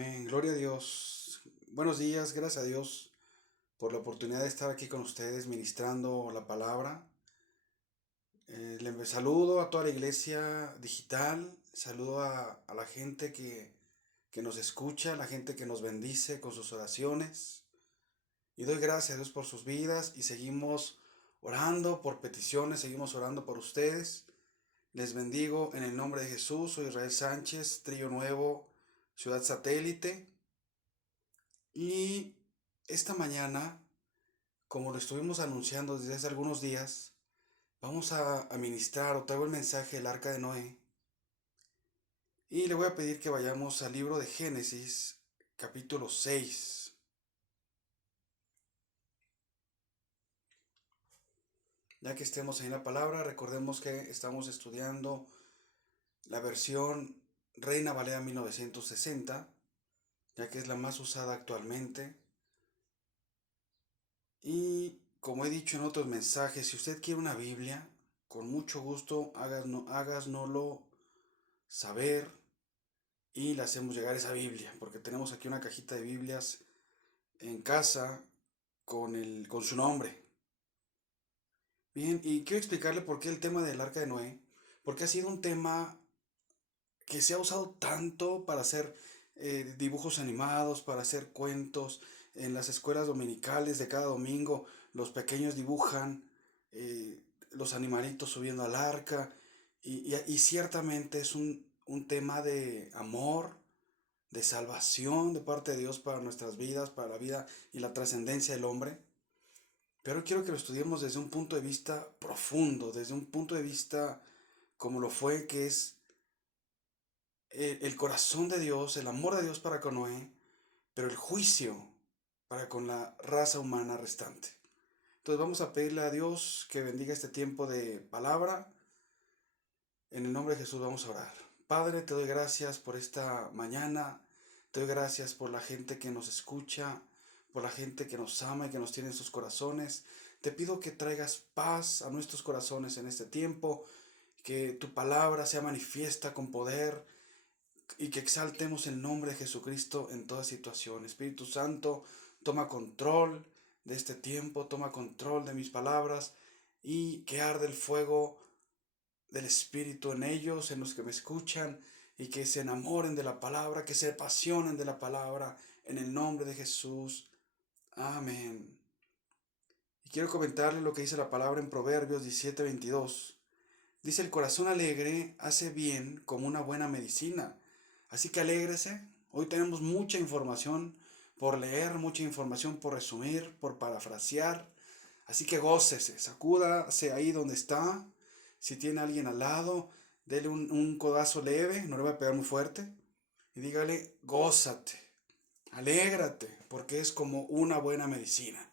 Amén, gloria a Dios. Buenos días, gracias a Dios por la oportunidad de estar aquí con ustedes ministrando la palabra. Les saludo a toda la iglesia digital, saludo a la gente que nos escucha, a la gente que nos bendice con sus oraciones. Y doy gracias a Dios por sus vidas y seguimos orando por peticiones, seguimos orando por ustedes. Les bendigo en el nombre de Jesús. Soy Israel Sánchez, Trillo Nuevo, Ciudad Satélite. Y esta mañana, como lo estuvimos anunciando desde hace algunos días, vamos a ministrar o traigo el mensaje del Arca de Noé. Y le voy a pedir que vayamos al libro de Génesis, capítulo 6. Ya que estemos ahí en la palabra, recordemos que estamos estudiando la versión Reina Valera 1960, ya que es la más usada actualmente. Y como he dicho en otros mensajes, si usted quiere una Biblia, con mucho gusto hágasnoslo saber y le hacemos llegar esa Biblia, porque tenemos aquí una cajita de Biblias en casa con su nombre. Bien, y quiero explicarle por qué el tema del Arca de Noé, porque ha sido un tema que se ha usado tanto para hacer dibujos animados, para hacer cuentos. En las escuelas dominicales de cada domingo los pequeños dibujan los animalitos subiendo al arca y ciertamente es un tema de amor, de salvación de parte de Dios para nuestras vidas, para la vida y la trascendencia del hombre. Pero quiero que lo estudiemos desde un punto de vista profundo, desde un punto de vista como lo fue, que es el corazón de Dios, el amor de Dios para con Noé, pero el juicio para con la raza humana restante. Entonces vamos a pedirle a Dios que bendiga este tiempo de palabra. En el nombre de Jesús vamos a orar. Padre, te doy gracias por esta mañana. Te doy gracias por la gente que nos escucha, por la gente que nos ama y que nos tiene en sus corazones. Te pido que traigas paz a nuestros corazones en este tiempo, que tu palabra sea manifiesta con poder y que exaltemos el nombre de Jesucristo en toda situación. Espíritu Santo, toma control de este tiempo, toma control de mis palabras y que arde el fuego del Espíritu en ellos, en los que me escuchan, y que se enamoren de la palabra, que se apasionen de la palabra, en el nombre de Jesús. Amén. Y quiero comentarle lo que dice la palabra en Proverbios 17:22. Dice, el corazón alegre hace bien como una buena medicina. Así que alégrese. Hoy tenemos mucha información por leer, mucha información por resumir, por parafrasear. Así que gócese, sacúdase ahí donde está. Si tiene a alguien al lado, dele un codazo leve, no le va a pegar muy fuerte. Y dígale, gózate, alégrate, porque es como una buena medicina.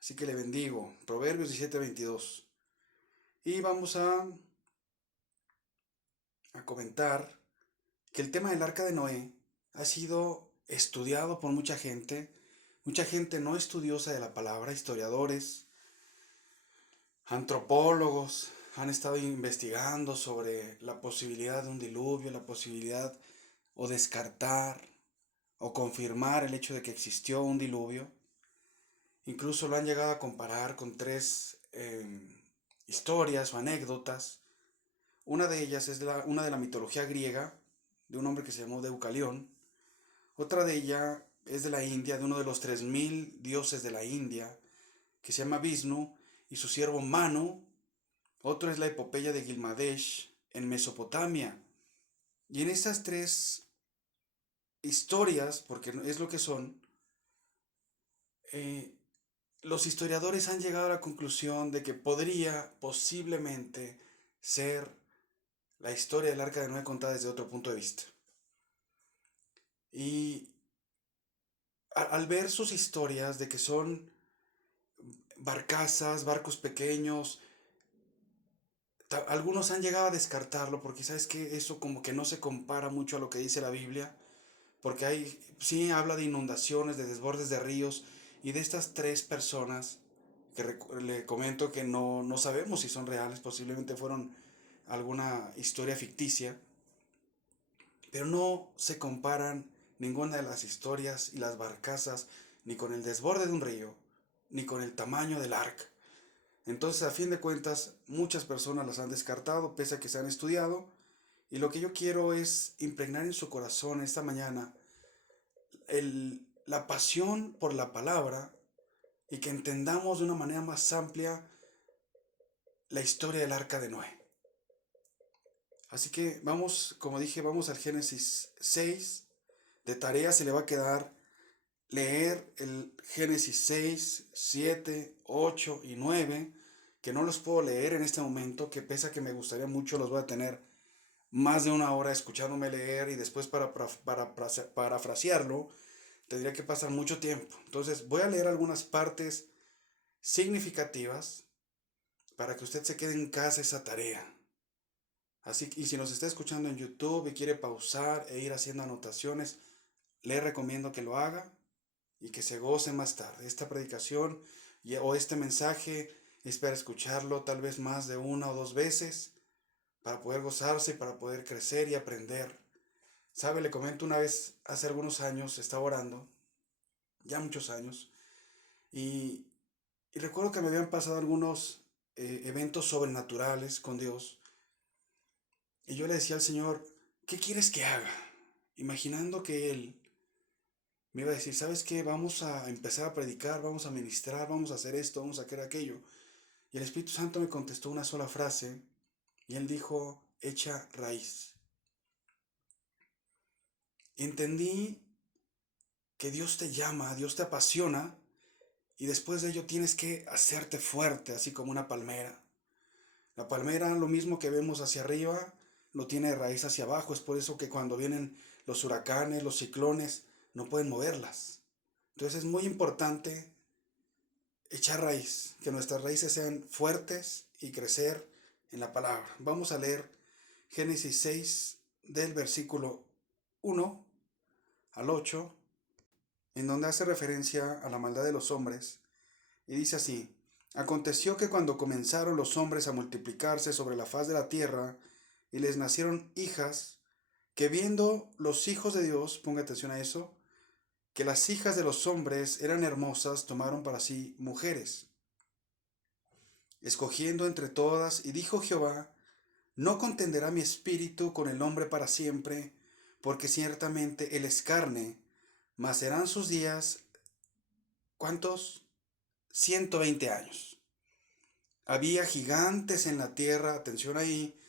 Así que le bendigo. Proverbios 17:22. Y vamos a comentar que el tema del arca de Noé ha sido estudiado por mucha gente no estudiosa de la palabra, historiadores, antropólogos, han estado investigando sobre la posibilidad de un diluvio, la posibilidad o descartar o confirmar el hecho de que existió un diluvio. Incluso lo han llegado a comparar con tres historias o anécdotas. Una de ellas es una de la mitología griega, de un hombre que se llamó Deucalión. Otra de ellas es de la India, de uno de los 3000 dioses de la India, que se llama Vishnu, y su siervo Manu. Otro es la epopeya de Gilgamesh en Mesopotamia. Y en estas tres historias, porque es lo que son, eh, los historiadores han llegado a la conclusión de que podría posiblemente ser la historia del Arca de Noé contada desde otro punto de vista. Y al ver sus historias de que son barcazas, barcos pequeños, algunos han llegado a descartarlo porque sabes que eso como que no se compara mucho a lo que dice la Biblia, porque sí habla de inundaciones, de desbordes de ríos, y de estas tres personas que le comento que no sabemos si son reales, posiblemente fueron alguna historia ficticia, pero no se comparan ninguna de las historias y las barcazas, ni con el desborde de un río, ni con el tamaño del arca. Entonces, a fin de cuentas, muchas personas las han descartado, pese a que se han estudiado, y lo que yo quiero es impregnar en su corazón esta mañana la pasión por la palabra y que entendamos de una manera más amplia la historia del arca de Noé. Así que vamos, como dije, vamos al Génesis 6. De tarea se le va a quedar leer el Génesis 6, 7, 8 y 9, que no los puedo leer en este momento, que pese a que me gustaría mucho, los voy a tener más de una hora escuchándome leer y después para parafrasearlo, tendría que pasar mucho tiempo. Entonces voy a leer algunas partes significativas para que usted se quede en casa esa tarea. Así que, y si nos está escuchando en YouTube y quiere pausar e ir haciendo anotaciones, le recomiendo que lo haga y que se goce más tarde. Esta predicación o este mensaje es para escucharlo tal vez más de una o dos veces para poder gozarse y para poder crecer y aprender. ¿Sabe? Le comento una vez, hace algunos años, estaba orando, ya muchos años, y, y recuerdo que me habían pasado algunos eventos sobrenaturales con Dios. Y yo le decía al Señor, ¿qué quieres que haga? Imaginando que Él me iba a decir, ¿sabes qué? Vamos a empezar a predicar, vamos a ministrar, vamos a hacer esto, vamos a hacer aquello. Y el Espíritu Santo me contestó una sola frase y Él dijo, echa raíz. Y entendí que Dios te llama, Dios te apasiona y después de ello tienes que hacerte fuerte, así como una palmera. La palmera, lo mismo que vemos hacia arriba, lo tiene de raíz hacia abajo. Es por eso que cuando vienen los huracanes, los ciclones, no pueden moverlas. Entonces es muy importante echar raíz, que nuestras raíces sean fuertes y crecer en la palabra. Vamos a leer Génesis 6 del versículo 1 al 8, en donde hace referencia a la maldad de los hombres, y dice así: Aconteció que cuando comenzaron los hombres a multiplicarse sobre la faz de la tierra, y les nacieron hijas, que viendo los hijos de Dios, ponga atención a eso, que las hijas de los hombres eran hermosas, tomaron para sí mujeres, escogiendo entre todas, y dijo Jehová, no contenderá mi espíritu con el hombre para siempre, porque ciertamente él es carne, mas serán sus días, ¿cuántos? 120 años. Había gigantes en la tierra, atención ahí,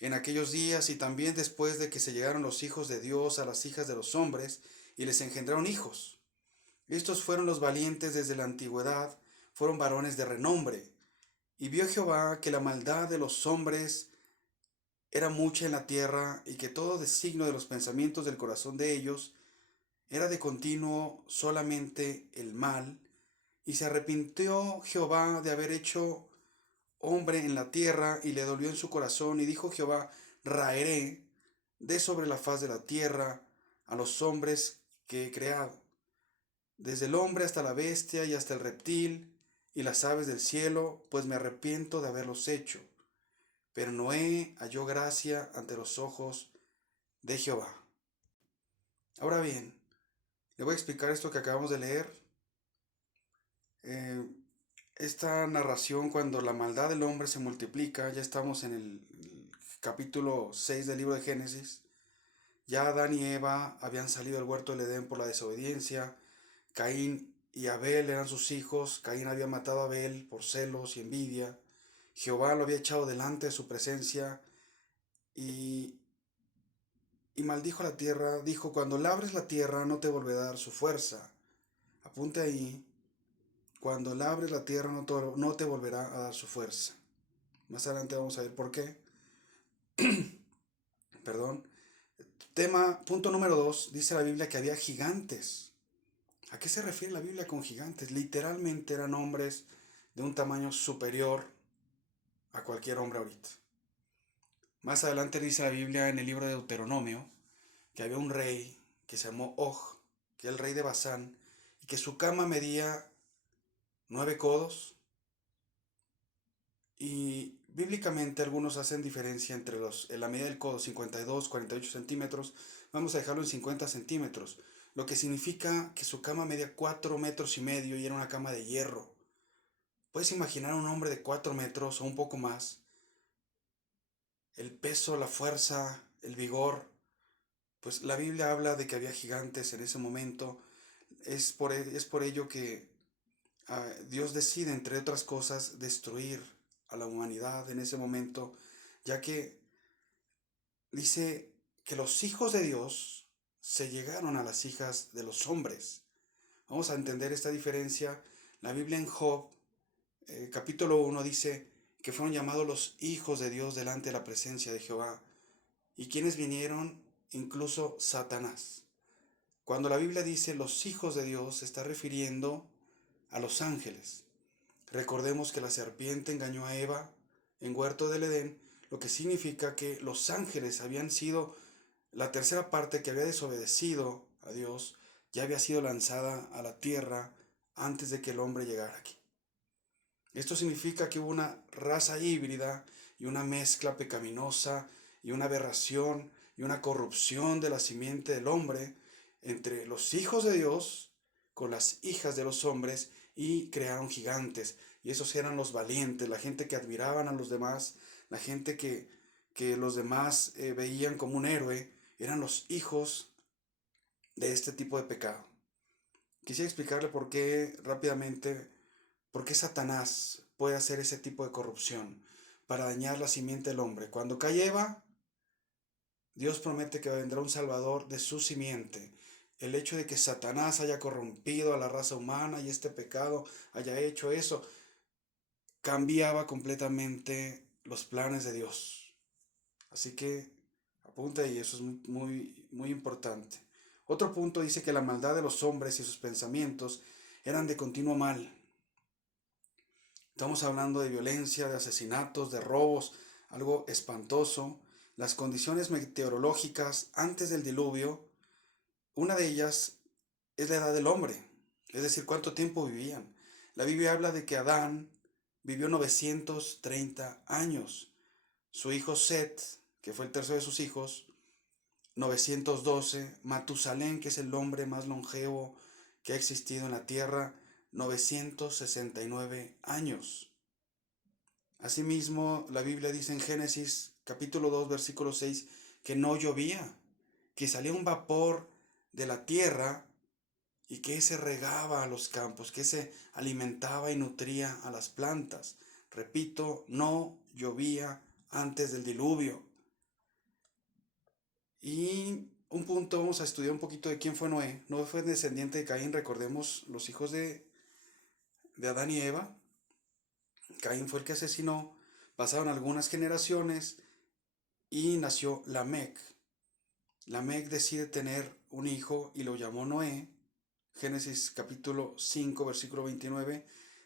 en aquellos días y también después de que se llegaron los hijos de Dios a las hijas de los hombres y les engendraron hijos. Estos fueron los valientes desde la antigüedad, fueron varones de renombre. Y vio Jehová que la maldad de los hombres era mucha en la tierra y que todo designio de los pensamientos del corazón de ellos era de continuo solamente el mal. Y se arrepintió Jehová de haber hecho hombre en la tierra y le dolió en su corazón y dijo Jehová, raeré de sobre la faz de la tierra a los hombres que he creado, desde el hombre hasta la bestia y hasta el reptil y las aves del cielo, pues me arrepiento de haberlos hecho. Pero Noé halló gracia ante los ojos de Jehová. Ahora bien, le voy a explicar esto que acabamos de leer. Eh, Esta narración, cuando la maldad del hombre se multiplica, ya estamos en el capítulo 6 del libro de Génesis. Ya Adán y Eva habían salido del huerto del Edén por la desobediencia. Caín y Abel eran sus hijos. Caín había matado a Abel por celos y envidia. Jehová lo había echado delante de su presencia y, y maldijo la tierra. Dijo, cuando labres la tierra no te volverá a dar su fuerza. Apunte ahí, cuando labres la tierra no te volverá a dar su fuerza. Más adelante vamos a ver por qué. Perdón. Punto número 2, dice la Biblia que había gigantes. ¿A qué se refiere la Biblia con gigantes? Literalmente eran hombres de un tamaño superior a cualquier hombre ahorita. Más adelante dice la Biblia en el libro de Deuteronomio que había un rey que se llamó Og, que era el rey de Basán, y que su cama medía 9 codos. Y Bíblicamente algunos hacen diferencia entre la medida del codo, 52, 48 centímetros, vamos a dejarlo en 50 centímetros, lo que significa que su cama medía 4 metros y medio y era una cama de hierro. Puedes imaginar a un hombre de 4 metros o un poco más, el peso, la fuerza, el vigor. Pues la Biblia habla de que había gigantes en ese momento. Es por ello que Dios decide, entre otras cosas, destruir a la humanidad en ese momento, ya que dice que los hijos de Dios se llegaron a las hijas de los hombres. Vamos a entender esta diferencia. La Biblia en Job, capítulo 1, dice que fueron llamados los hijos de Dios delante de la presencia de Jehová. ¿Y quienes vinieron? Incluso Satanás. Cuando la Biblia dice los hijos de Dios, se está refiriendo a los ángeles. Recordemos que la serpiente engañó a Eva en huerto del Edén, lo que significa que los ángeles habían sido la tercera parte que había desobedecido a Dios, ya había sido lanzada a la tierra antes de que el hombre llegara aquí. Esto significa que hubo una raza híbrida y una mezcla pecaminosa y una aberración y una corrupción de la simiente del hombre entre los hijos de Dios con las hijas de los hombres y crearon gigantes. Y esos eran los valientes, la gente que admiraban a los demás, la gente que los demás veían como un héroe, eran los hijos de este tipo de pecado. Quisiera explicarle por qué rápidamente, por qué Satanás puede hacer ese tipo de corrupción para dañar la simiente del hombre. Cuando cae Eva, Dios promete que vendrá un Salvador de su simiente. El hecho de que Satanás haya corrompido a la raza humana y este pecado haya hecho eso, cambiaba completamente los planes de Dios. Así que apunta ahí, eso es muy, muy importante. Otro punto dice que la maldad de los hombres y sus pensamientos eran de continuo mal. Estamos hablando de violencia, de asesinatos, de robos, algo espantoso. Las condiciones meteorológicas antes del diluvio, una de ellas es la edad del hombre, es decir, cuánto tiempo vivían. La Biblia habla de que Adán vivió 930 años. Su hijo Set, que fue el tercero de sus hijos, 912. Matusalén, que es el hombre más longevo que ha existido en la tierra, 969 años. Asimismo, la Biblia dice en Génesis capítulo 2, versículo 6, que no llovía, que salía un vapor de la tierra y que se regaba a los campos, que se alimentaba y nutría a las plantas. Repito, no llovía antes del diluvio. Y un punto, vamos a estudiar un poquito de quién fue Noé. Noé fue descendiente de Caín, recordemos los hijos de Adán y Eva. Caín fue el que asesinó, pasaron algunas generaciones y nació Lamec. Lamec decide tener un hijo y lo llamó Noé. Génesis capítulo 5, versículo 29,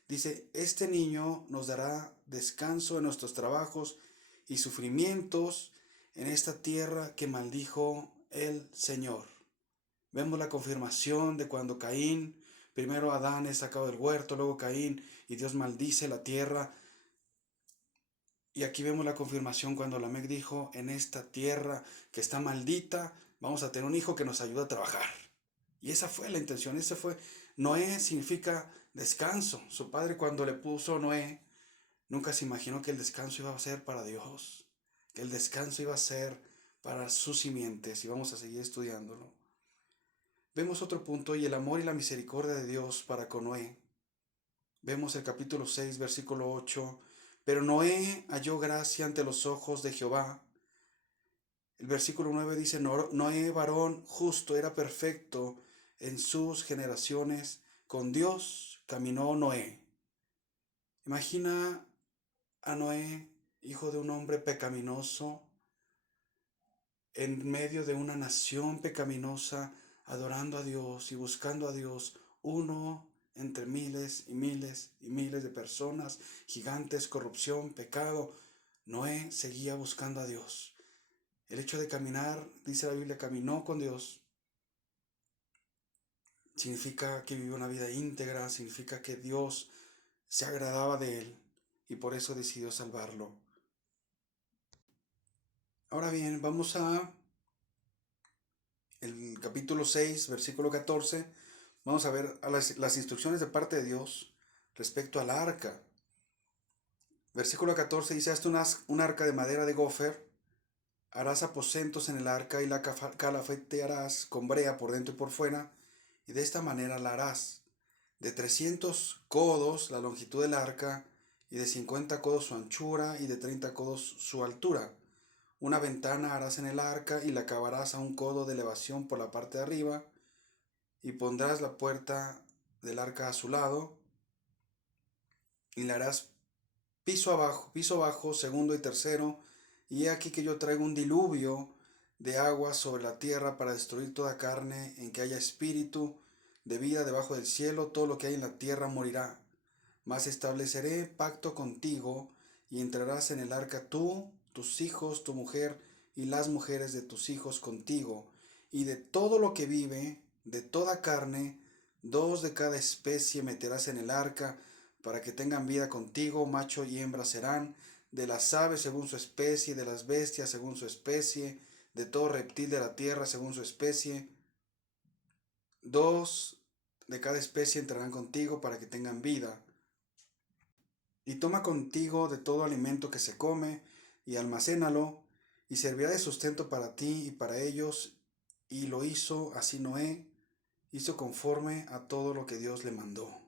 dice, este niño nos dará descanso en nuestros trabajos y sufrimientos en esta tierra que maldijo el Señor. Vemos la confirmación de cuando Caín, primero Adán es sacado del huerto, luego Caín, y Dios maldice la tierra. Y aquí vemos la confirmación cuando Lamec dijo, en esta tierra que está maldita, vamos a tener un hijo que nos ayude a trabajar. Y esa fue la intención, ese fue, Noé significa descanso. Su padre cuando le puso Noé, nunca se imaginó que el descanso iba a ser para Dios, que el descanso iba a ser para sus simientes, y vamos a seguir estudiándolo. Vemos otro punto, y el amor y la misericordia de Dios para con Noé. Vemos el capítulo 6, versículo 8, pero Noé halló gracia ante los ojos de Jehová. El versículo 9 dice, Noé varón justo era perfecto en sus generaciones, con Dios caminó Noé. Imagina a Noé, hijo de un hombre pecaminoso, en medio de una nación pecaminosa, adorando a Dios y buscando a Dios, uno entre miles y miles y miles de personas, gigantes, corrupción, pecado. Noé seguía buscando a Dios. El hecho de caminar, dice la Biblia, caminó con Dios. Significa que vivió una vida íntegra, significa que Dios se agradaba de él y por eso decidió salvarlo. Ahora bien, vamos a el capítulo 6, versículo 14. Vamos a ver a las instrucciones de parte de Dios respecto al arca. Versículo 14 dice: hazte un arca de madera de gofer, harás aposentos en el arca y la calafetearás con brea por dentro y por fuera, y de esta manera la harás. De 300 codos la longitud del arca, y de 50 codos su anchura, y de 30 codos su altura. Una ventana harás en el arca, y la acabarás a un codo de elevación por la parte de arriba, y pondrás la puerta del arca a su lado, y la harás piso abajo, segundo y tercero, y he aquí que yo traigo un diluvio de agua sobre la tierra para destruir toda carne en que haya espíritu de vida debajo del cielo, todo lo que hay en la tierra morirá. Mas estableceré pacto contigo, y entrarás en el arca tú, tus hijos, tu mujer, y las mujeres de tus hijos contigo, y de todo lo que vive, de toda carne, 2 de cada especie meterás en el arca, para que tengan vida contigo, macho y hembra serán, de las aves según su especie, de las bestias según su especie, de todo reptil de la tierra según su especie. 2 de cada especie entrarán contigo para que tengan vida. Y toma contigo de todo alimento que se come, y almacénalo, y servirá de sustento para ti y para ellos. Y lo hizo así Noé, hizo conforme a todo lo que Dios le mandó.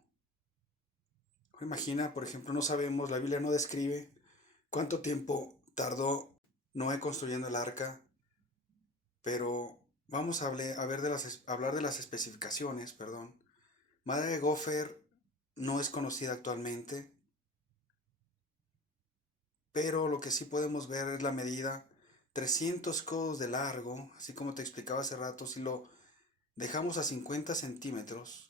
Imagina, por ejemplo, no sabemos, la Biblia no describe cuánto tiempo tardó Noé construyendo el arca, pero vamos a hablar de las especificaciones, perdón. Madre de gofer no es conocida actualmente, pero lo que sí podemos ver es la medida: 300 codos de largo, así como te explicaba hace rato. Si lo dejamos a 50 centímetros,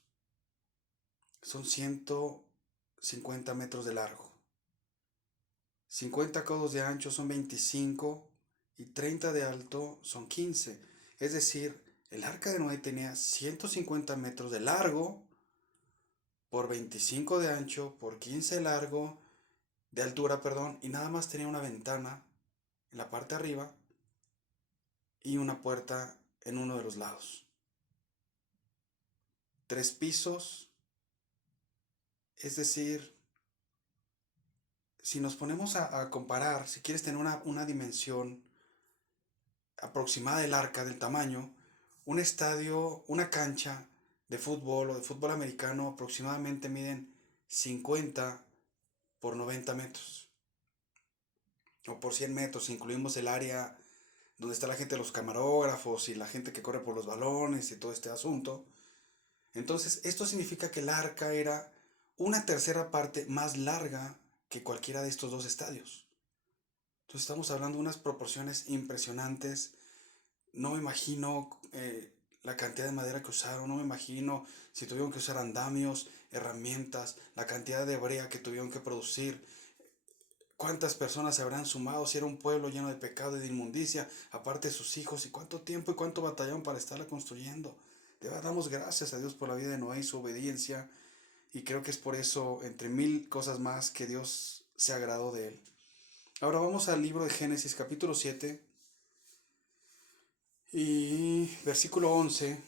son 150 metros de largo. 50 codos de ancho son 25, y 30 de alto son 15. Es decir, el arca de Noé tenía 150 metros de largo por 25 de ancho por 15 de largo, de altura, perdón, y nada más tenía una ventana en la parte de arriba y una puerta en uno de los lados. 3 pisos, es decir, si nos ponemos a comparar, si quieres tener una dimensión aproximada del arca, del tamaño, un estadio, una cancha de fútbol o de fútbol americano aproximadamente miden 50 por 90 metros o por 100 metros, si incluimos el área donde está la gente de los camarógrafos y la gente que corre por los balones y todo este asunto. Entonces, esto significa que el arca era una tercera parte más larga que cualquiera de estos dos estadios. Entonces, estamos hablando de unas proporciones impresionantes. No me imagino la cantidad de madera que usaron, no me imagino si tuvieron que usar andamios, herramientas, la cantidad de brea que tuvieron que producir, cuántas personas se habrán sumado, si era un pueblo lleno de pecado y de inmundicia, aparte de sus hijos, y cuánto tiempo y cuánto batallaron para estarla construyendo. De verdad damos gracias a Dios por la vida de Noé y su obediencia, y creo que es por eso, entre mil cosas más, que Dios se agradó de él. Ahora vamos al libro de Génesis capítulo 7 y versículo 11,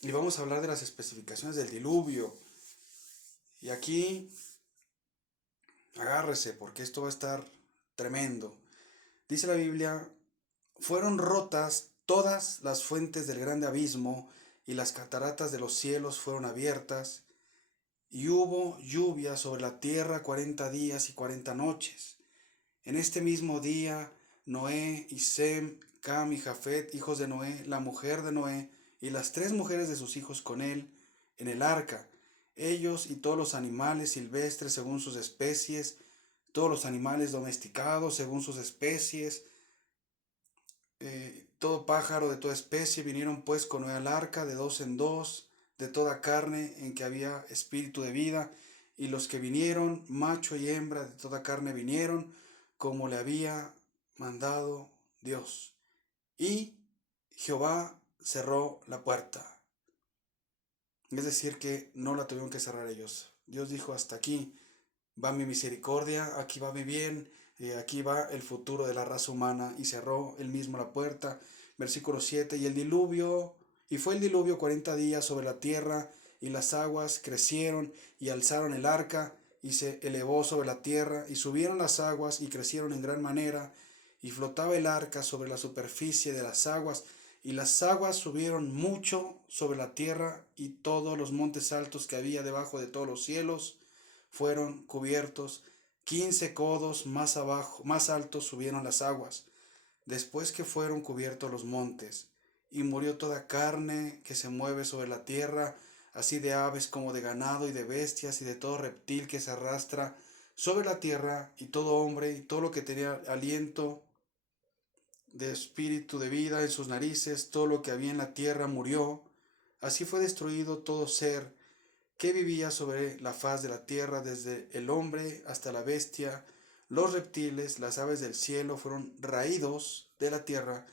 y vamos a hablar de las especificaciones del diluvio. Y aquí agárrese porque esto va a estar tremendo. Dice la Biblia: fueron rotas todas las fuentes del grande abismo, y las cataratas de los cielos fueron abiertas, y hubo lluvia sobre la tierra 40 días y 40 noches. En este mismo día, Noé y Sem, Cam y Jafet, hijos de Noé, la mujer de Noé, y las 3 mujeres de sus hijos con él, en el arca, ellos y todos los animales silvestres según sus especies, todos los animales domesticados según sus especies, todo pájaro de toda especie, vinieron pues con Noé al arca de 2 en 2, de toda carne en que había espíritu de vida, y los que vinieron, macho y hembra de toda carne vinieron, como le había mandado Dios. Y Jehová cerró la puerta. Es decir, que no la tuvieron que cerrar ellos. Dios dijo: hasta aquí va mi misericordia, aquí va mi bien, Aquí va el futuro de la raza humana, y cerró él mismo la puerta. Versículo 7, y fue el diluvio 40 días sobre la tierra, y las aguas crecieron y alzaron el arca, y se elevó sobre la tierra, y subieron las aguas y crecieron en gran manera, y flotaba el arca sobre la superficie de las aguas, y las aguas subieron mucho sobre la tierra, y todos los montes altos que había debajo de todos los cielos fueron cubiertos. 15 codos más abajo, más altos subieron las aguas, después que fueron cubiertos los montes, y murió toda carne que se mueve sobre la tierra, así de aves como de ganado y de bestias y de todo reptil que se arrastra sobre la tierra, y todo hombre y todo lo que tenía aliento de espíritu de vida en sus narices, todo lo que había en la tierra murió. Así fue destruido todo ser que vivía sobre la faz de la tierra, desde el hombre hasta la bestia. Los reptiles, las aves del cielo fueron raídos de la tierra,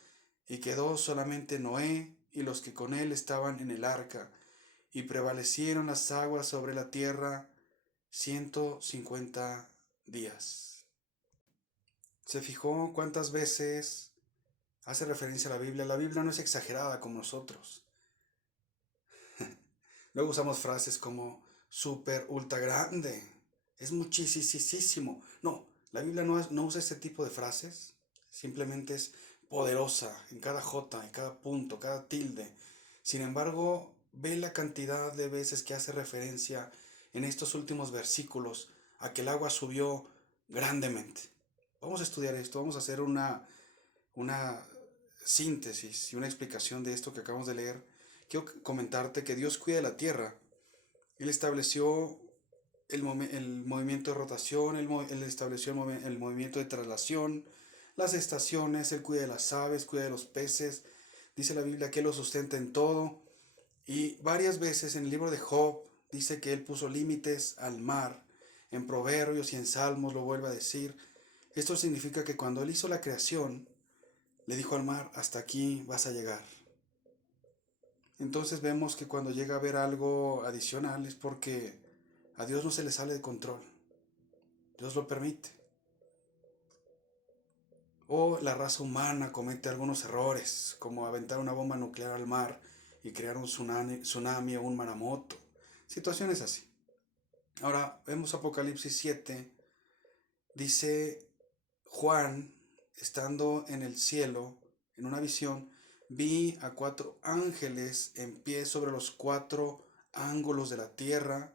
y quedó solamente Noé y los que con él estaban en el arca, y prevalecieron las aguas sobre la tierra 150 días. ¿Se fijó cuántas veces hace referencia a la Biblia? La Biblia no es exagerada como nosotros. Luego usamos frases como super, ultra grande, es muchísimo. No, la Biblia no usa este tipo de frases, simplemente es poderosa en cada jota, en cada punto, cada tilde. Sin embargo, ve la cantidad de veces que hace referencia en estos últimos versículos a que el agua subió grandemente. Vamos a estudiar esto, vamos a hacer una síntesis y una explicación de esto que acabamos de leer. Quiero comentarte que Dios cuida de la tierra. Él estableció el movimiento de rotación, él estableció el movimiento de traslación, las estaciones, Él cuida de las aves, cuida de los peces. Dice la Biblia que Él los sustenta en todo. Y varias veces en el libro de Job dice que Él puso límites al mar. En Proverbios y en Salmos lo vuelve a decir. Esto significa que cuando Él hizo la creación, le dijo al mar, hasta aquí vas a llegar. Entonces vemos que cuando llega a haber algo adicional es porque a Dios no se le sale de control. Dios lo permite. O la raza humana comete algunos errores, como aventar una bomba nuclear al mar y crear un tsunami o un maremoto. Situaciones así. Ahora vemos Apocalipsis 7. Dice Juan, estando en el cielo, en una visión, vi a 4 ángeles en pie sobre los 4 ángulos de la tierra,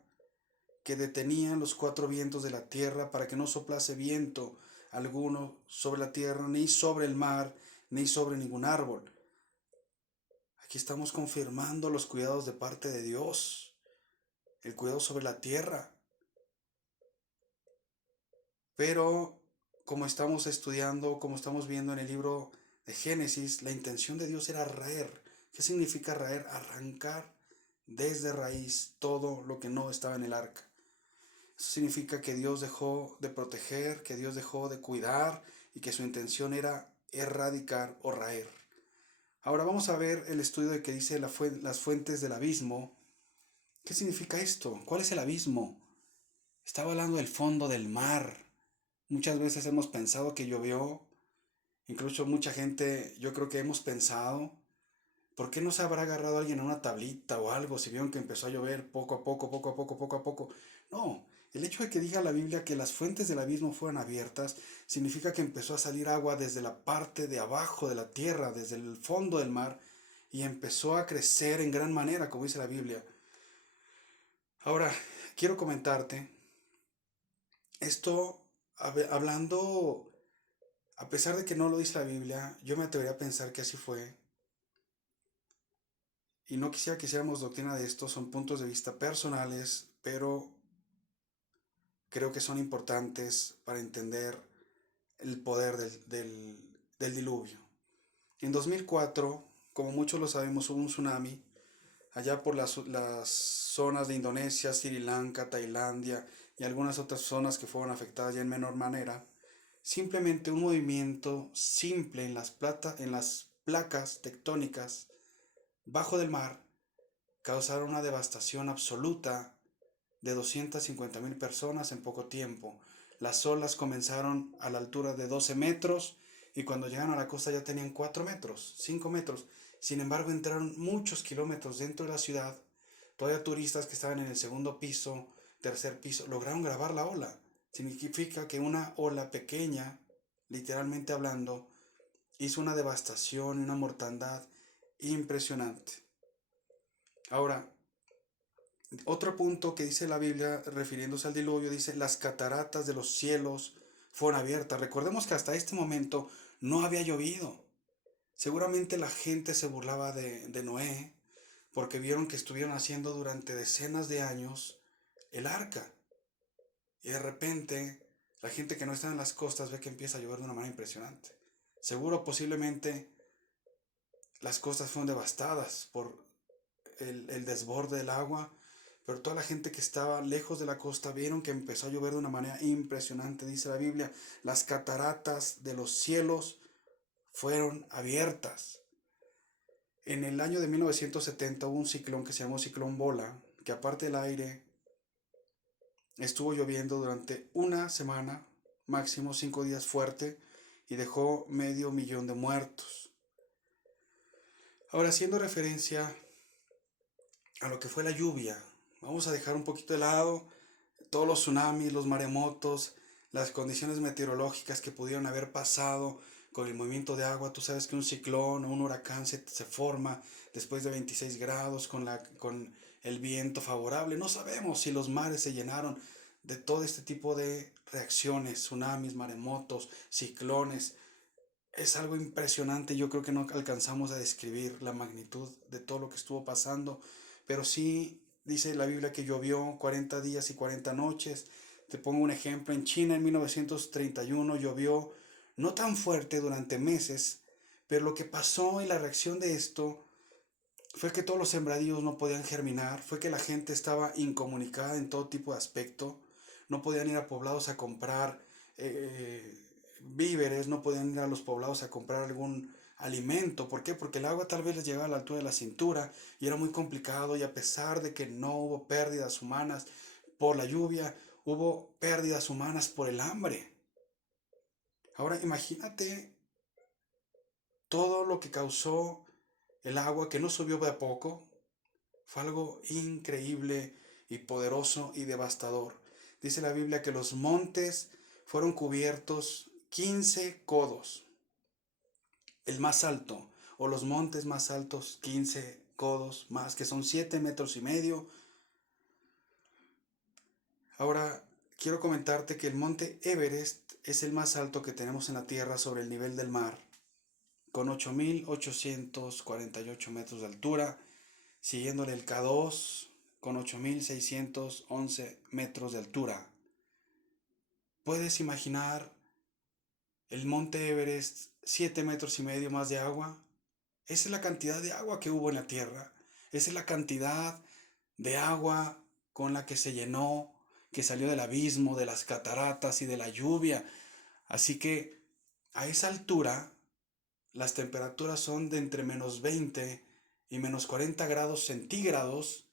que detenían los 4 vientos de la tierra para que no soplase viento alguno sobre la tierra, ni sobre el mar, ni sobre ningún árbol. Aquí estamos confirmando los cuidados de parte de Dios, el cuidado sobre la tierra. Pero como estamos estudiando, como estamos viendo en el libro de Génesis, la intención de Dios era raer. ¿Qué significa raer? Arrancar desde raíz todo lo que no estaba en el arca. Eso significa que Dios dejó de proteger, que Dios dejó de cuidar y que su intención era erradicar o raer. Ahora vamos a ver el estudio de que dice las fuentes del abismo. ¿Qué significa esto? ¿Cuál es el abismo? Estaba hablando del fondo del mar. Muchas veces hemos pensado que llovió, incluso mucha gente, yo creo que hemos pensado, ¿por qué no se habrá agarrado alguien a una tablita o algo si vieron que empezó a llover poco a poco, poco a poco, poco a poco? No, el hecho de que diga la Biblia que las fuentes del abismo fueron abiertas significa que empezó a salir agua desde la parte de abajo de la tierra, desde el fondo del mar, y empezó a crecer en gran manera, como dice la Biblia. Ahora, quiero comentarte esto hablando, a pesar de que no lo dice la Biblia, yo me atrevería a pensar que así fue. Y no quisiera que hiciéramos doctrina de esto, son puntos de vista personales, pero creo que son importantes para entender el poder del diluvio. En 2004, como muchos lo sabemos, hubo un tsunami allá por las zonas de Indonesia, Sri Lanka, Tailandia y algunas otras zonas que fueron afectadas ya en menor manera. Simplemente un movimiento simple en las placas tectónicas bajo del mar causaron una devastación absoluta de 250,000 personas en poco tiempo. Las olas comenzaron a la altura de 12 metros y cuando llegaron a la costa ya tenían 4 metros, 5 metros. Sin embargo, entraron muchos kilómetros dentro de la ciudad. Todavía turistas que estaban en el segundo piso, tercer piso, lograron grabar la ola. Significa que una ola pequeña, literalmente hablando, hizo una devastación y una mortandad impresionante. Ahora, otro punto que dice la Biblia refiriéndose al diluvio, dice, las cataratas de los cielos fueron abiertas. Recordemos que hasta este momento no había llovido. Seguramente la gente se burlaba de Noé porque vieron que estuvieron haciendo durante decenas de años el arca. Y de repente la gente que no está en las costas ve que empieza a llover de una manera impresionante. Seguro posiblemente las costas fueron devastadas por el desborde del agua, pero toda la gente que estaba lejos de la costa vieron que empezó a llover de una manera impresionante. Dice la Biblia, las cataratas de los cielos fueron abiertas. En el año de 1970 hubo un ciclón que se llamó Ciclón Bola, que aparte del aire estuvo lloviendo durante una semana, máximo 5 días fuerte, y dejó 500,000 de muertos. Ahora, haciendo referencia a lo que fue la lluvia, vamos a dejar un poquito de lado todos los tsunamis, los maremotos, las condiciones meteorológicas que pudieron haber pasado con el movimiento de agua. Tú sabes que un ciclón o un huracán se forma después de 26 grados con el viento favorable. No sabemos si los mares se llenaron de todo este tipo de reacciones, tsunamis, maremotos, ciclones. Es algo impresionante, yo creo que no alcanzamos a describir la magnitud de todo lo que estuvo pasando, pero sí dice la Biblia que llovió 40 días y 40 noches. Te pongo un ejemplo, en China en 1931 llovió no tan fuerte durante meses, pero lo que pasó y la reacción de esto fue que todos los sembradíos no podían germinar, fue que la gente estaba incomunicada en todo tipo de aspecto, no podían ir a poblados a comprar víveres, no podían ir a los poblados a comprar algún alimento. ¿Por qué? Porque el agua tal vez les llegaba a la altura de la cintura y era muy complicado, y a pesar de que no hubo pérdidas humanas por la lluvia, hubo pérdidas humanas por el hambre. Ahora imagínate todo lo que causó el agua que no subió de a poco. Fue algo increíble y poderoso y devastador. Dice la Biblia que los montes fueron cubiertos 15 codos. El más alto, o los montes más altos, 15 codos más, que son 7,5 metros. Ahora, quiero comentarte que el monte Everest es el más alto que tenemos en la Tierra sobre el nivel del mar, con 8,848 metros de altura, siguiéndole el K2 con 8,611 metros de altura. ¿Puedes imaginar el monte Everest, 7,5 metros más de agua? Esa es la cantidad de agua que hubo en la Tierra. Esa es la cantidad de agua con la que se llenó, que salió del abismo, de las cataratas y de la lluvia. Así que a esa altura las temperaturas son de entre -20 y -40 grados centígrados.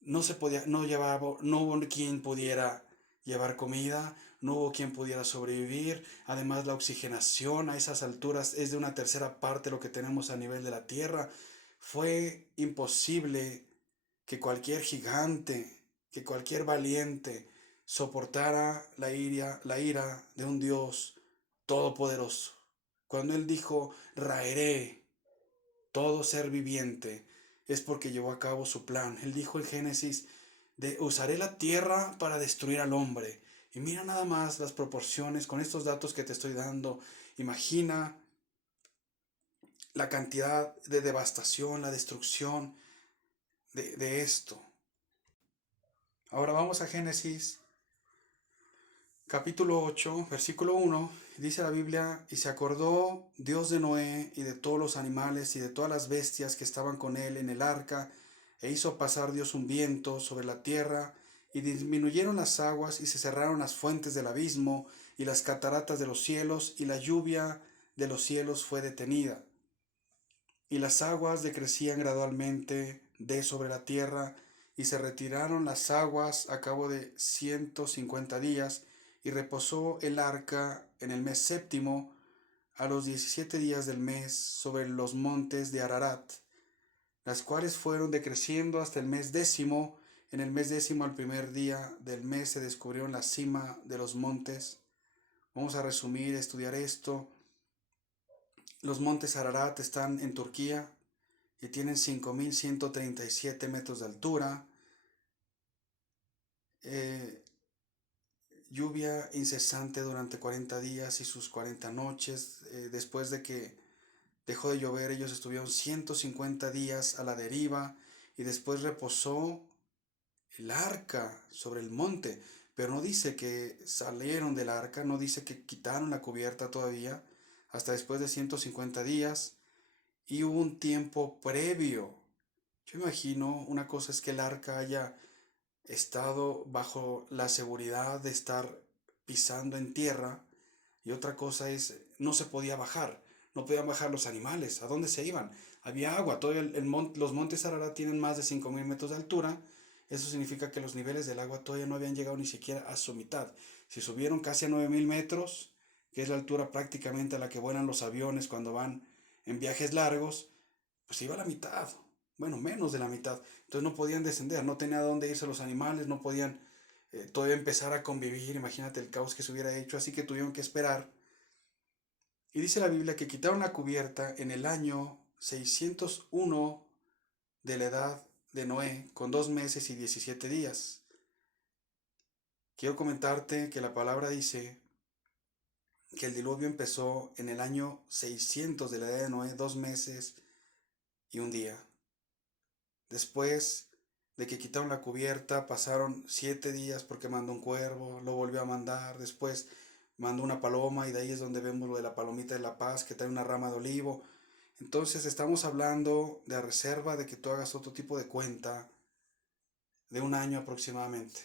No hubo quien pudiera llevar comida, no hubo quien pudiera sobrevivir. Además, la oxigenación a esas alturas es de una tercera parte de lo que tenemos a nivel de la Tierra. Fue imposible que cualquier gigante, que cualquier valiente soportara la ira de un Dios todopoderoso. Cuando Él dijo, raeré todo ser viviente, es porque llevó a cabo su plan. Él dijo en Génesis, usaré la tierra para destruir al hombre. Y mira nada más las proporciones con estos datos que te estoy dando. Imagina la cantidad de devastación, la destrucción de esto. Ahora vamos a Génesis capítulo 8, versículo 1, dice la Biblia, y se acordó Dios de Noé y de todos los animales y de todas las bestias que estaban con él en el arca, e hizo pasar Dios un viento sobre la tierra, y disminuyeron las aguas, y se cerraron las fuentes del abismo, y las cataratas de los cielos, y la lluvia de los cielos fue detenida. Y las aguas decrecían gradualmente de sobre la tierra, y se retiraron las aguas a cabo de 150 días, y reposó el arca en el mes séptimo, a los 17 días del mes, sobre los montes de Ararat, las cuales fueron decreciendo hasta el mes décimo. En el mes décimo, al primer día del mes, se descubrió en la cima de los montes. Vamos a resumir, estudiar esto. Los montes Ararat están en Turquía y tienen 5.137 metros de altura. Eh, Lluvia incesante durante 40 días y sus 40 noches. Después de que dejó de llover, ellos estuvieron 150 días a la deriva, y después reposó el arca sobre el monte. Pero no dice que salieron del arca, no dice que quitaron la cubierta todavía, hasta después de 150 días. Y hubo un tiempo previo. Yo imagino, una cosa es que el arca haya estado bajo la seguridad de estar pisando en tierra, y otra cosa es, no se podía bajar, no podían bajar los animales. ¿A dónde se iban? Había agua, todavía los montes Ararat tienen más de 5.000 metros de altura. Eso significa que los niveles del agua todavía no habían llegado ni siquiera a su mitad. Si subieron casi a 9.000 metros, que es la altura prácticamente a la que vuelan los aviones cuando van en viajes largos, pues iba a la mitad, bueno, menos de la mitad. Entonces no podían descender, no tenía dónde irse los animales, no podían todavía empezar a convivir. Imagínate el caos que se hubiera hecho, así que tuvieron que esperar. Y dice la Biblia que quitaron la cubierta en el año 601 de la edad de Noé, con 2 meses y 17 días. Quiero comentarte que la palabra dice que el diluvio empezó en el año 600 de la edad de Noé, 2 meses y un día. Después de que quitaron la cubierta, pasaron 7 días porque mandó un cuervo, lo volvió a mandar, después mandó una paloma, y de ahí es donde vemos lo de la palomita de la paz que trae una rama de olivo. Entonces estamos hablando de, a reserva de que tú hagas otro tipo de cuenta, de un año aproximadamente.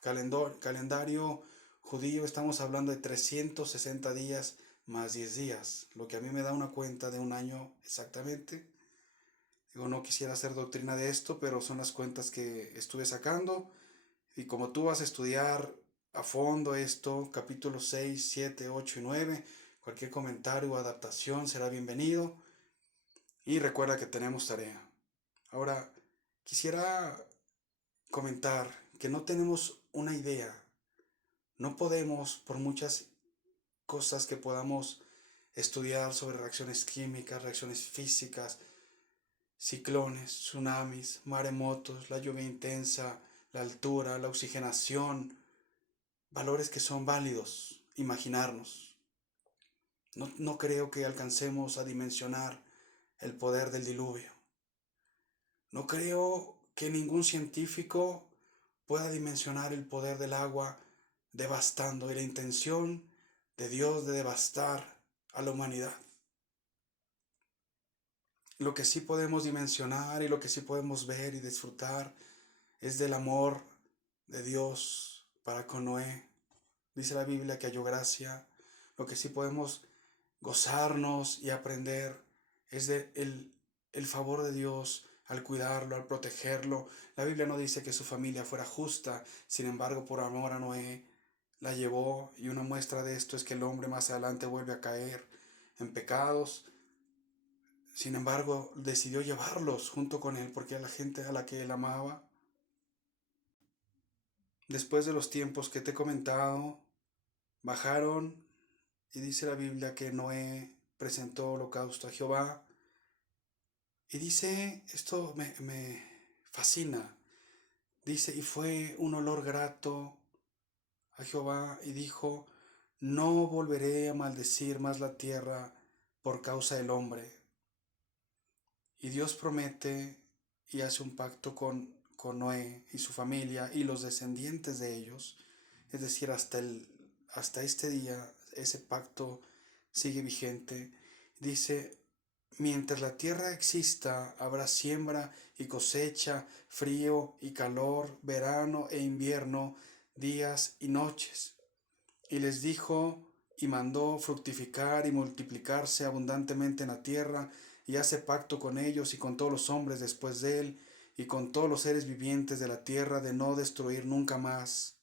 Calendario judío, estamos hablando de 360 días más 10 días, lo que a mí me da una cuenta de un año exactamente. Digo, no quisiera hacer doctrina de esto, pero son las cuentas que estuve sacando. Y como tú vas a estudiar a fondo esto, capítulos 6, 7, 8 y 9, cualquier comentario o adaptación será bienvenido. Y recuerda que tenemos tarea. Ahora, quisiera comentar que no tenemos una idea. No podemos, por muchas cosas que podamos estudiar sobre reacciones químicas, reacciones físicas, ciclones, tsunamis, maremotos, la lluvia intensa, la altura, la oxigenación, valores que son válidos, imaginarnos. No creo que alcancemos a dimensionar el poder del diluvio. No creo que ningún científico pueda dimensionar el poder del agua devastando, y la intención de Dios de devastar a la humanidad. Lo que sí podemos dimensionar y lo que sí podemos ver y disfrutar es del amor de Dios para con Noé. Dice la Biblia que halló gracia. Lo que sí podemos gozarnos y aprender es de el favor de Dios al cuidarlo, al protegerlo. La Biblia no dice que su familia fuera justa, sin embargo, por amor a Noé la llevó, y una muestra de esto es que el hombre más adelante vuelve a caer en pecados. Sin embargo, decidió llevarlos junto con él porque a la gente a la que él amaba. Después de los tiempos que te he comentado, bajaron, y dice la Biblia que Noé presentó holocausto a Jehová. Y dice, esto me fascina, dice, y fue un olor grato a Jehová, y dijo, no volveré a maldecir más la tierra por causa del hombre. Y Dios promete y hace un pacto con Noé y su familia y los descendientes de ellos. Es decir, hasta este día ese pacto sigue vigente. Dice, mientras la tierra exista, habrá siembra y cosecha, frío y calor, verano e invierno, días y noches. Y les dijo y mandó fructificar y multiplicarse abundantemente en la tierra, y hace pacto con ellos y con todos los hombres después de él, y con todos los seres vivientes de la tierra, de no destruir nunca más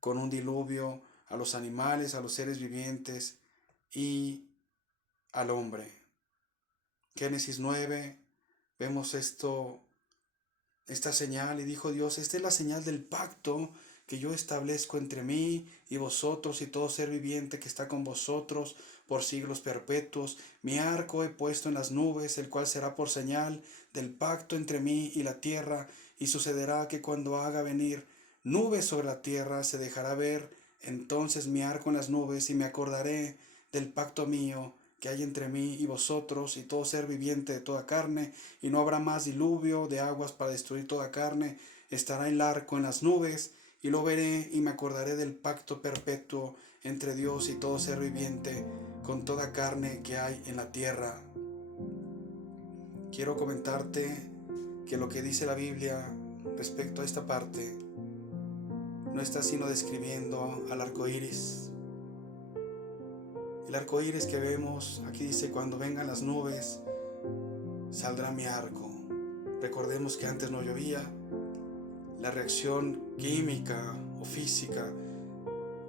con un diluvio a los animales, a los seres vivientes y al hombre. Génesis 9, vemos esta señal, y dijo Dios: esta es la señal del pacto que yo establezco entre mí y vosotros y todo ser viviente que está con vosotros por siglos perpetuos. Mi arco he puesto en las nubes, el cual será por señal del pacto entre mí y la tierra, y sucederá que cuando haga venir nubes sobre la tierra, se dejará ver entonces mi arco en las nubes, y me acordaré del pacto mío que hay entre mí y vosotros y todo ser viviente de toda carne, y no habrá más diluvio de aguas para destruir toda carne. Estará el arco en las nubes, y lo veré y me acordaré del pacto perpetuo entre Dios y todo ser viviente con toda carne que hay en la tierra. Quiero comentarte que lo que dice la Biblia respecto a esta parte no está sino describiendo al arco iris. El arco iris que vemos aquí dice: cuando vengan las nubes, saldrá mi arco. Recordemos que antes no llovía. La reacción química o física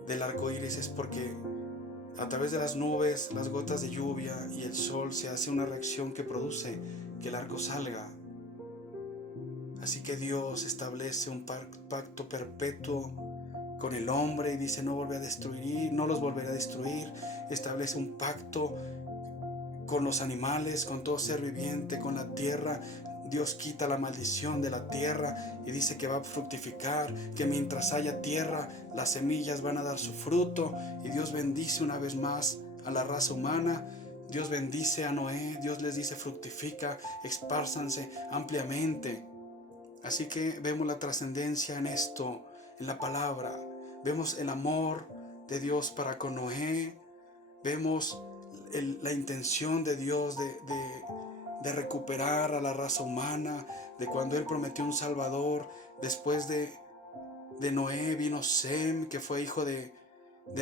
del arco iris es porque a través de las nubes, las gotas de lluvia y el sol se hace una reacción que produce que el arco salga. Así que Dios establece un pacto perpetuo con el hombre y dice: no los volveré a destruir. Establece un pacto con los animales, con todo ser viviente, con la tierra. Dios quita la maldición de la tierra y dice que va a fructificar, que mientras haya tierra, las semillas van a dar su fruto. Y Dios bendice una vez más a la raza humana. Dios bendice a Noé. Dios les dice: fructifica, expárzanse ampliamente. Así que vemos la trascendencia en esto, en la palabra. Vemos el amor de Dios para con Noé. Vemos la intención de Dios de recuperar a la raza humana, de cuando Él prometió un Salvador. Después de Noé vino Sem, que fue hijo de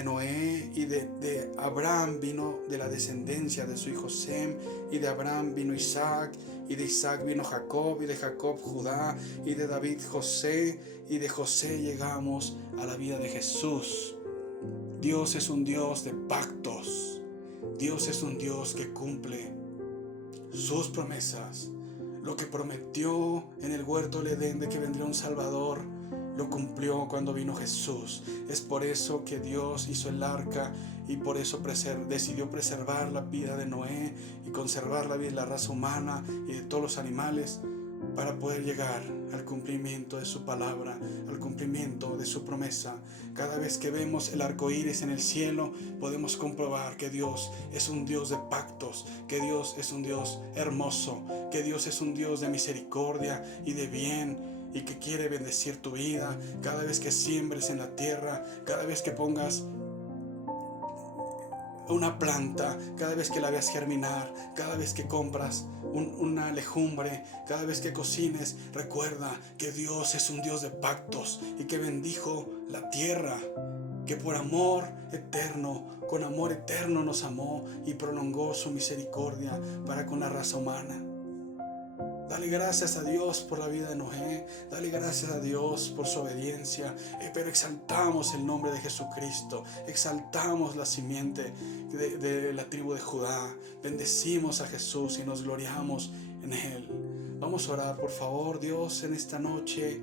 Noé, y de Abraham vino de la descendencia de su hijo Sem, y de Abraham vino Isaac, y de Isaac vino Jacob, y de Jacob Judá, y de David José, y de José llegamos a la vida de Jesús. Dios es un Dios de pactos. Dios es un Dios que cumple sus promesas. Lo que prometió en el huerto del Edén de que vendría un Salvador, lo cumplió cuando vino Jesús. Es por eso que Dios hizo el arca, y por eso decidió preservar la vida de Noé y conservar la vida de la raza humana y de todos los animales, para poder llegar al cumplimiento de su palabra, al cumplimiento de su promesa. Cada vez que vemos el arco iris en el cielo, podemos comprobar que Dios es un Dios de pactos, que Dios es un Dios hermoso, que Dios es un Dios de misericordia y de bien, y que quiere bendecir tu vida. Cada vez que siembres en la tierra, cada vez que pongas una planta, cada vez que la veas germinar, cada vez que compras una legumbre, cada vez que cocines, recuerda que Dios es un Dios de pactos y que bendijo la tierra, que por amor eterno, con amor eterno nos amó y prolongó su misericordia para con la raza humana. Dale gracias a Dios por la vida de Noé. Dale gracias a Dios por su obediencia. Pero exaltamos el nombre de Jesucristo. Exaltamos la simiente de la tribu de Judá. Bendecimos a Jesús y nos gloriamos en Él. Vamos a orar, por favor. Dios, en esta noche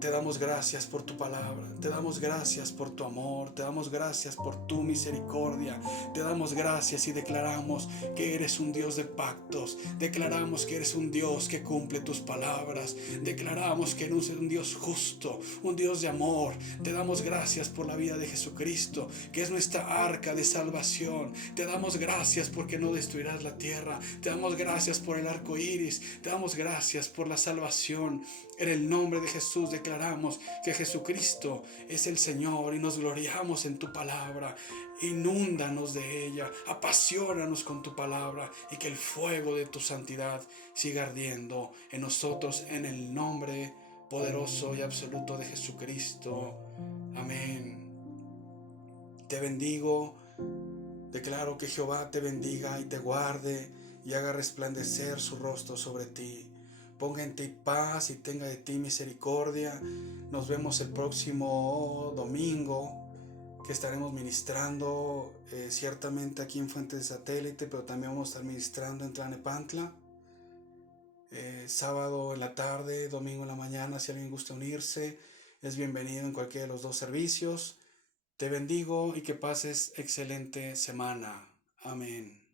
te damos gracias por tu palabra, te damos gracias por tu amor, te damos gracias por tu misericordia, te damos gracias y declaramos que eres un Dios de pactos, declaramos que eres un Dios que cumple tus palabras, declaramos que eres un Dios justo, un Dios de amor. Te damos gracias por la vida de Jesucristo, que es nuestra arca de salvación. Te damos gracias porque no destruirás la tierra, te damos gracias por el arco iris, te damos gracias por la salvación. En el nombre de Jesús declaramos que Jesucristo es el Señor y nos gloriamos en tu palabra. Inúndanos de ella, apaciónanos con tu palabra y que el fuego de tu santidad siga ardiendo en nosotros, en el nombre poderoso y absoluto de Jesucristo. Amén. Te bendigo, declaro que Jehová te bendiga y te guarde y haga resplandecer su rostro sobre ti. ponga en ti paz y tenga de ti misericordia. Nos vemos el próximo domingo, que estaremos ministrando ciertamente aquí en Fuente de Satélite, pero también vamos a estar ministrando en Tlalnepantla. Sábado en la tarde, domingo en la mañana, si alguien gusta unirse, es bienvenido en cualquiera de los dos servicios. Te bendigo y que pases excelente semana. Amén.